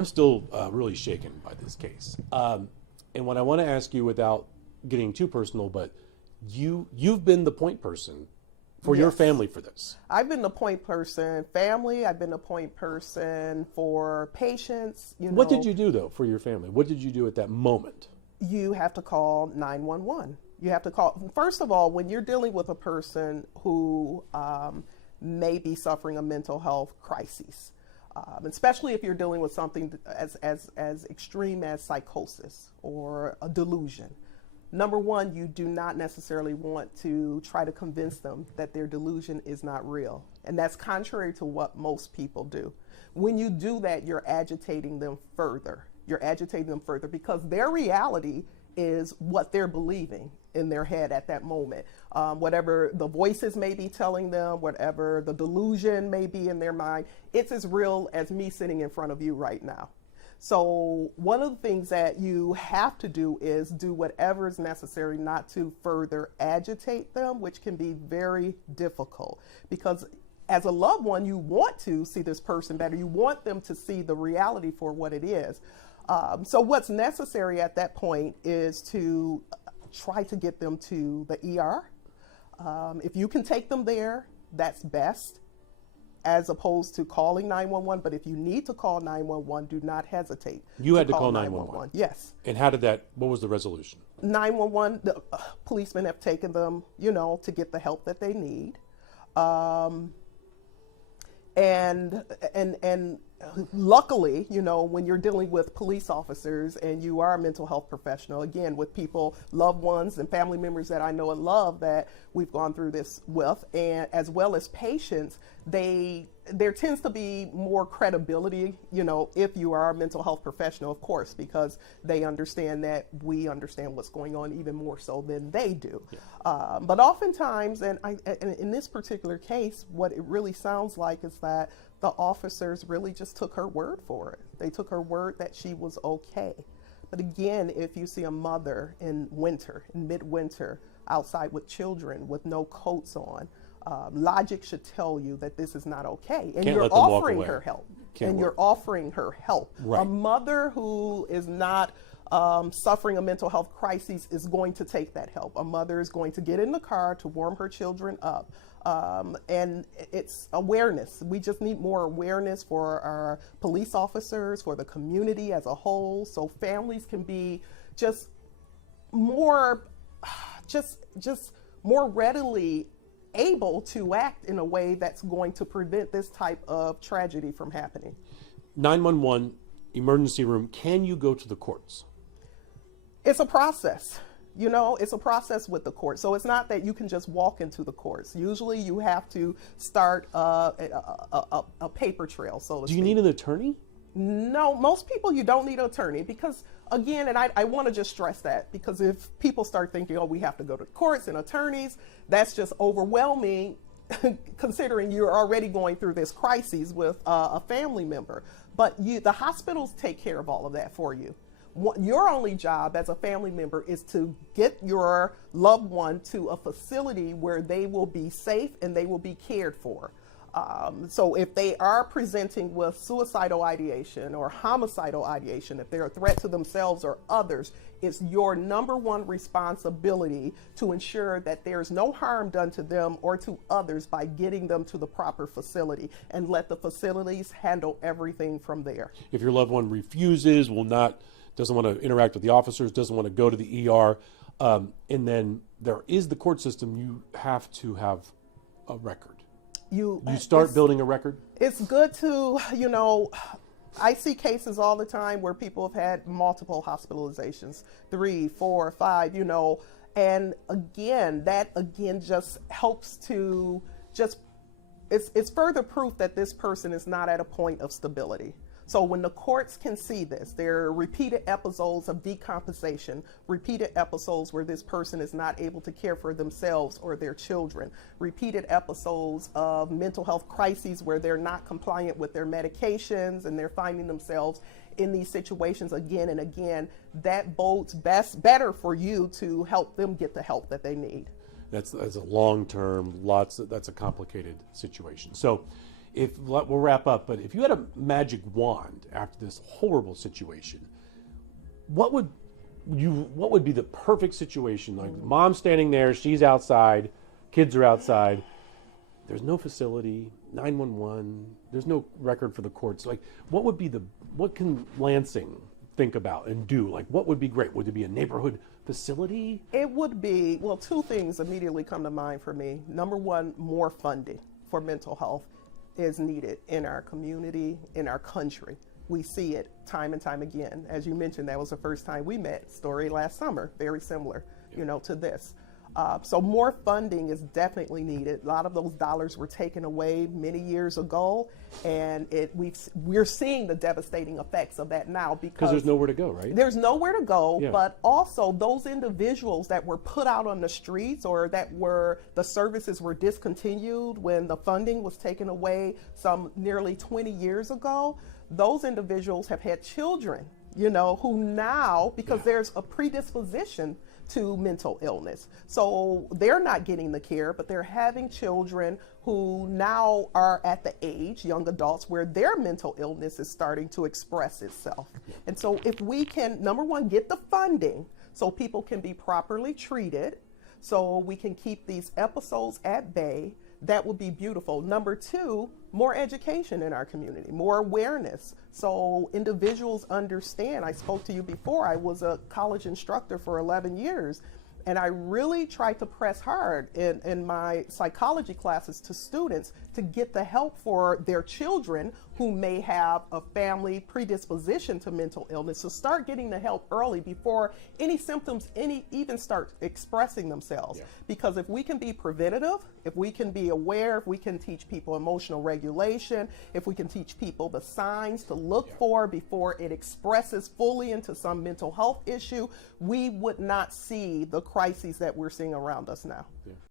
I'm still really shaken by this case. And what I want to ask you, without getting too personal, but you've been the point person for your Yes. family for this. I've been the point person, family. I've been the point person for patients. What did you do though for your family? What did you do at that moment? You have to call 911. You have to call, first of all, when you're dealing with a person who may be suffering a mental health crisis, especially if you're dealing with something as extreme as psychosis or a delusion. Number one, you do not necessarily want to try to convince them that their delusion is not real. And that's contrary to what most people do. When you do that, you're agitating them further. You're agitating them further because their reality is what they're believing in their head at that moment. Whatever the voices may be telling them, whatever the delusion may be in their mind, it's as real as me sitting in front of you right now. So one of the things that you have to do is do whatever is necessary not to further agitate them, which can be very difficult because as a loved one, you want to see this person better. You want them to see the reality for what it is. So what's necessary at that point is to try to get them to the ER. If you can take them there, that's best, as opposed to calling 911. But if you need to call 911, do not hesitate. You had to call 911. Yes. And how did that, what was the resolution? 911, the policemen have taken them, to get the help that they need. And luckily, when you're dealing with police officers and you are a mental health professional, again, with people, loved ones and family members that I know and love that we've gone through this with, and as well as patients, there tends to be more credibility, if you are a mental health professional, of course, because they understand that we understand what's going on even more so than they do. Yeah. But oftentimes, and in this particular case, what it really sounds like is that the officers really just took her word for it. They took her word that she was okay. But again, if you see a mother in midwinter, outside with children with no coats on, logic should tell you that this is not okay. And you're offering her help. You're offering her help. Right. A mother who is not suffering a mental health crisis is going to take that help. A mother is going to get in the car to warm her children up. And it's awareness. We just need more awareness for our police officers, for the community as a whole, so families can be just more readily able to act in a way that's going to prevent this type of tragedy from happening. 911, emergency room, can you go to the courts? It's a process. It's a process with the court. So it's not that you can just walk into the courts. Usually you have to start a paper trail, so to speak. Do you need an attorney? No, most people you don't need an attorney because, again, and I want to just stress that because if people start thinking, oh, we have to go to courts and attorneys, that's just overwhelming considering you're already going through this crisis with a family member. But the hospitals take care of all of that for you. Your only job as a family member is to get your loved one to a facility where they will be safe and they will be cared for. So if they are presenting with suicidal ideation or homicidal ideation, if they're a threat to themselves or others, it's your number one responsibility to ensure that there's no harm done to them or to others by getting them to the proper facility and let the facilities handle everything from there. If your loved one refuses, doesn't want to interact with the officers, doesn't want to go to the ER, and then there is the court system, you have to have a record. You start building a record? It's good to, I see cases all the time where people have had multiple hospitalizations, 3, 4, 5, and that just helps to it's further proof that this person is not at a point of stability. So when the courts can see this, there are repeated episodes of decompensation, repeated episodes where this person is not able to care for themselves or their children, repeated episodes of mental health crises where they're not compliant with their medications and they're finding themselves in these situations again and again, that bodes better for you to help them get the help that they need. That's a long term, that's a complicated situation. So we'll wrap up, but if you had a magic wand after this horrible situation, what would be the perfect situation? Like, mom's standing there, she's outside, kids are outside, there's no facility, 911, there's no record for the courts. Like, what can Lansing think about and do? Like, what would be great? Would it be a neighborhood facility? It would be, well, two things immediately come to mind for me. Number one, more funding for mental health is needed in our community, in our country. We see it time and time again. As you mentioned, that was the first time we met. Story last summer, very similar, to this. So more funding is definitely needed. A lot of those dollars were taken away many years ago, and we're seeing the devastating effects of that now because there's nowhere to go, right? There's nowhere to go, but also those individuals that were put out on the streets or the services were discontinued when the funding was taken away some nearly 20 years ago. Those individuals have had children, who now, because there's a predisposition to mental illness. So they're not getting the care, but they're having children who now are at the age, young adults, where their mental illness is starting to express itself. And so if we can, number one, get the funding so people can be properly treated, so we can keep these episodes at bay, that would be beautiful. Number two, more education in our community, more awareness, so individuals understand. I spoke to you before. I was a college instructor for 11 years, and I really tried to press hard in my psychology classes to students to get the help for their children who may have a family predisposition to mental illness. So start getting the help early before any symptoms even start expressing themselves. Because if we can be preventative, if we can be aware, if we can teach people emotional regulation, if we can teach people the signs to look for before it expresses fully into some mental health issue, we would not see the crises that we're seeing around us now.